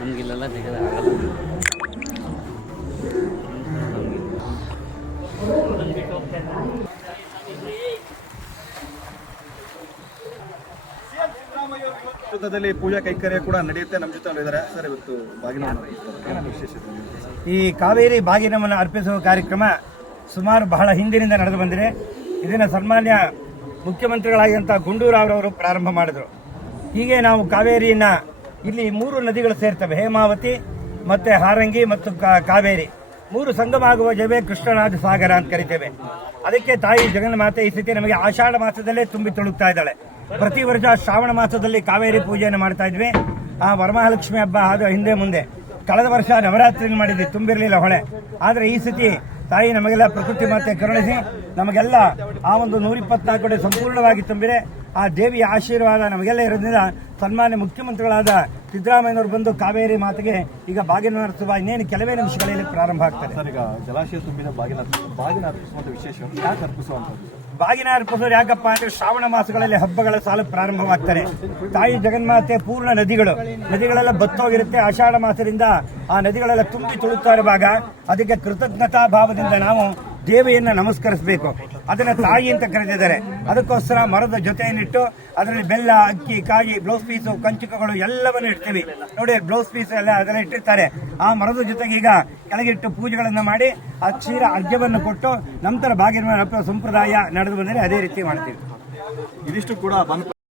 ನಮಗಿಲ್ಲೆಲ್ಲ ತೆಗೆದಾಗಲ್ಲ. ಕ್ಷೇತ್ರದಲ್ಲಿ ಪೂಜಾ ಕೈಂಕರ್ಯ ಕೂಡ ನಡೆಯುತ್ತೆ. ನಮ್ಮ ಜೊತೆ ಇದ್ದಾರೆ ಸರ್. ಇವತ್ತು ಬಾಗಿನ ವಿಶೇಷತೆ ಈ ಕಾವೇರಿ ಬಾಗಿನವನ್ನು ಅರ್ಪಿಸುವ ಕಾರ್ಯಕ್ರಮ ಸುಮಾರು ಬಹಳ ಹಿಂದಿನಿಂದ ನಡೆದು ಬಂದಿದೆ. ಇದನ್ನು ಸನ್ಮಾನ್ಯ ಮುಖ್ಯಮಂತ್ರಿಗಳಾಗಿದ್ದಂಥ ಗುಂಡೂರಾವ್ರವರು ಪ್ರಾರಂಭ ಮಾಡಿದರು. ಹೀಗೆ ನಾವು ಕಾವೇರಿಯನ್ನು ಇಲ್ಲಿ 3 ನದಿಗಳು ಸೇರ್ತವೆ, ಹೇಮಾವತಿ ಮತ್ತು ಹಾರಂಗಿ ಮತ್ತು ಕಾವೇರಿ. 3 ಸಂಗಮ ಆಗುವ ಜವೆ ಕೃಷ್ಣರಾಜ ಸಾಗರ ಅಂತ ಕರಿತೇವೆ. ಅದಕ್ಕೆ ತಾಯಿ ಜಗನ್ಮಾತೆ ಈ ಸ್ಥಿತಿ ನಮಗೆ ಆಷಾಢ ಮಾಸದಲ್ಲೇ ತುಂಬಿ ತುಳುಕ್ತಾ ಇದ್ದಾಳೆ. ಪ್ರತಿ ವರ್ಷ ಶ್ರಾವಣ ಮಾಸದಲ್ಲಿ ಕಾವೇರಿ ಪೂಜೆಯನ್ನು ಮಾಡ್ತಾ ಇದ್ವಿ. ಆ ವರಮಹಾಲಕ್ಷ್ಮಿ ಹಬ್ಬ ಅದು ಹಿಂದೆ ಮುಂದೆ. ಕಳೆದ ವರ್ಷ ನವರಾತ್ರಿ ಮಾಡಿದ್ವಿ, ತುಂಬಿರಲಿಲ್ಲ ಹೊಳೆ. ಆದರೆ ಈ ಸ್ಥಿತಿ ತಾಯಿ ನಮಗೆಲ್ಲ ಪ್ರಕೃತಿ ಮಾತೆ ಕರುಣಿಸಿ ನಮಗೆಲ್ಲ ಆ ಒಂದು 124 ಕಡೆ ಸಂಪೂರ್ಣವಾಗಿ ತುಂಬಿದೆ. ಆ ದೇವಿಯ ಆಶೀರ್ವಾದ ನಮಗೆಲ್ಲ ಇರೋದ್ರಿಂದ ಸನ್ಮಾನ್ಯ ಮುಖ್ಯಮಂತ್ರಿಗಳಾದ ಸಿದ್ದರಾಮಯ್ಯನವರು ಬಂದು ಕಾವೇರಿ ಮಾತೆಗೆ ಈಗ ಬಾಗಿನ ಅರ್ಪಿಸುವ ಇನ್ನೇನು ಕೆಲವೇ ನಿಮಿಷಗಳಲ್ಲಿ ಪ್ರಾರಂಭ ಆಗ್ತದೆ. ಸರ್, ಈಗ ಜಲಾಶಯ ತುಂಬಿದ ಬಾಗಿನ ಅರ್ಪಿಸುವಂತ ವಿಶೇಷ ಯಾಕೆ ಅರ್ಪಿಸುವಂಥದ್ದು? ಬಾಗಿನ ಅರ್ಪಿಸೋರು ಯಾಕಪ್ಪ ಅಂದ್ರೆ ಶ್ರಾವಣ ಮಾಸಗಳಲ್ಲಿ ಹಬ್ಬಗಳ ಸಾಲು ಪ್ರಾರಂಭವಾಗ್ತಾರೆ. ತಾಯಿ ಜಗನ್ಮಾತೆ ಪೂರ್ಣ ನದಿಗಳೆಲ್ಲ ಬತ್ತೋಗಿರುತ್ತೆ. ಆಷಾಢ ಮಾಸದಿಂದ ಆ ನದಿಗಳೆಲ್ಲ ತುಂಬಿ ತುಳುತ್ತಾ ಇರುವಾಗ ಅದಕ್ಕೆ ಕೃತಜ್ಞತಾ ಭಾವದಿಂದ ನಾವು ದೇವಿಯನ್ನು ನಮಸ್ಕರಿಸಬೇಕು. ಅದನ್ನ ತಾಯಿ ಅಂತ ಕರೆದಿದ್ದಾರೆ. ಅದಕ್ಕೋಸ್ಕರ ಮರದ ಜೊತೆಯನ್ನಿಟ್ಟು ಅದರಲ್ಲಿ ಬೆಲ್ಲ, ಅಕ್ಕಿ, ಕಾಯಿ, ಬ್ಲೌಸ್ ಪೀಸು, ಕಂಚುಕಗಳು ಎಲ್ಲವನ್ನು ಇಡ್ತೀವಿ. ನೋಡಿ, ಬ್ಲೌಸ್ ಪೀಸ್ ಎಲ್ಲ ಅದೆಲ್ಲ ಇಟ್ಟಿರ್ತಾರೆ. ಆ ಮರದ ಜೊತೆಗೆ ಈಗ ಕೆಳಗಿಟ್ಟು ಪೂಜೆಗಳನ್ನು ಮಾಡಿ ಆ ಕ್ಷೀರ ಅರ್ಘ್ಯವನ್ನು ಕೊಟ್ಟು ನಂತರ ಬಾಗಿನ ಸಂಪ್ರದಾಯ ನಡೆದು ಬಂದರೆ ಅದೇ ರೀತಿ ಮಾಡ್ತೀವಿ. ಇದಿಷ್ಟು ಕೂಡ